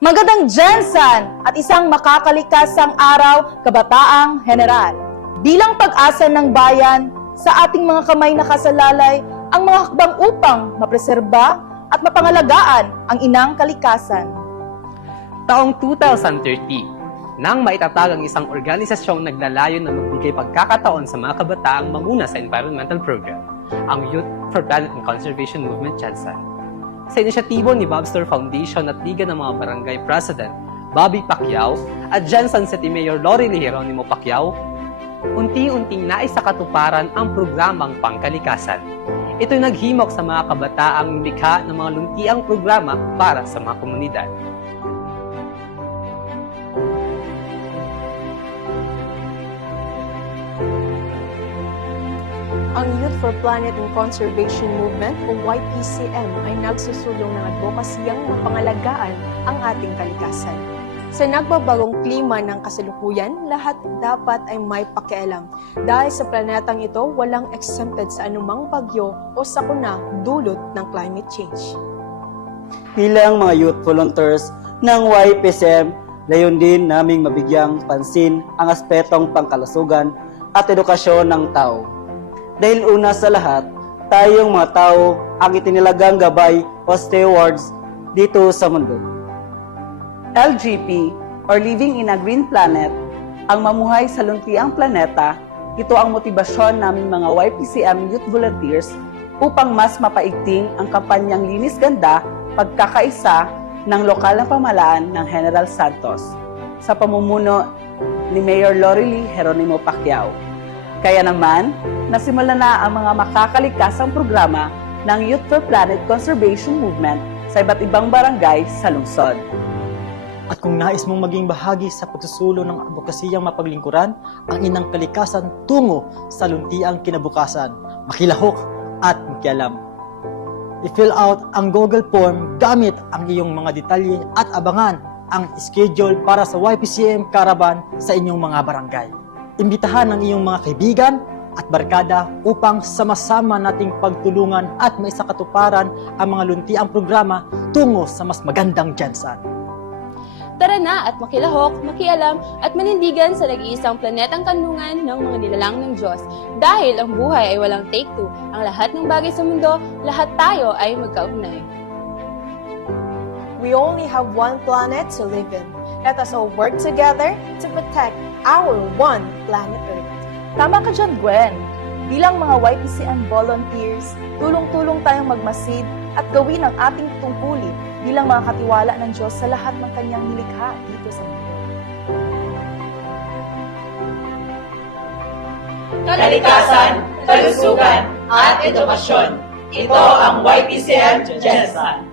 Magandang Jensen at isang makakalikasang araw, kabataang general. Bilang pag-asa ng bayan, sa ating mga kamay nakasalalay ang mga hakbang upang mapreserba at mapangalagaan ang inang kalikasan. Taong 2030, nang maitatag ang isang organisasyong naglalayon na magbigay pagkakataon sa mga kabataang manguna sa environmental program, ang Youth for Planet and Conservation Movement Jensen. Sa inisyatibo ni Bobster Foundation at Liga ng mga Barangay President Bobby Pacquiao at Jensen City Mayor Lori Geronimo Pacquiao, unti-unting naisakatuparan ang programang pangkalikasan. Ito'y naghimok sa mga kabataang lumikha ng mga luntiang programa para sa mga komunidad. Ang Youth for Planet and Conservation Movement o YPCM ay nagsusulong ng advokasiyang mapangalagaan ang ating kalikasan. Sa nagbabagong klima ng kasalukuyan, lahat dapat ay may pakialam. Dahil sa planetang ito, walang exempted sa anumang bagyo o sakuna dulot ng climate change. Bilang mga youth volunteers ng YPCM, layon din naming mabigyang pansin ang aspetong pangkalusugan at edukasyon ng tao. Dahil una sa lahat, tayong mga tao ang itinilagang gabay o stewards dito sa mundo. LGP, or Living in a Green Planet, ang mamuhay sa luntiang planeta, ito ang motibasyon naming mga YPCM youth volunteers upang mas mapaigting ang kampanyang Linis Ganda, Pagkakaisa ng lokal na pamahalaan ng General Santos sa pamumuno ni Mayor Lori Geronimo Pacquiao. Kaya naman, nasimula na ang mga makakalikasang programa ng Youth for Planet Conservation Movement sa iba't ibang barangay sa lungsod. At kung nais mong maging bahagi sa pagsusulong ng advokasiyang mapaglingkuran ang inang kalikasan tungo sa luntiang kinabukasan, makilahok at makialam. I-fill out ang Google form gamit ang iyong mga detalye at abangan ang schedule para sa YPCM Caravan sa inyong mga barangay. Imbitahan ang iyong mga kaibigan at barkada upang sama-sama nating pagtulungan at maisakatuparan ang mga luntiang programa tungo sa mas magandang Jensen. Tara na at makilahok, makialam at manindigan sa nag-iisang planetang kanlungan ng mga nilalang ng Diyos. Dahil ang buhay ay walang take two, ang lahat ng bagay sa mundo, lahat tayo ay magkaugnay. We only have one planet to live in. Let us all work together to protect our one planet Earth. Tama ka dyan, Gwen. Bilang mga YPCM volunteers, tulong-tulong tayong magmasid at gawin ang ating tungkulin bilang mga katiwala ng Diyos sa lahat ng kanyang nilikha dito sa mundo. Kalikasan, kalusugan, at edukasyon. Ito ang YPCM Jensen.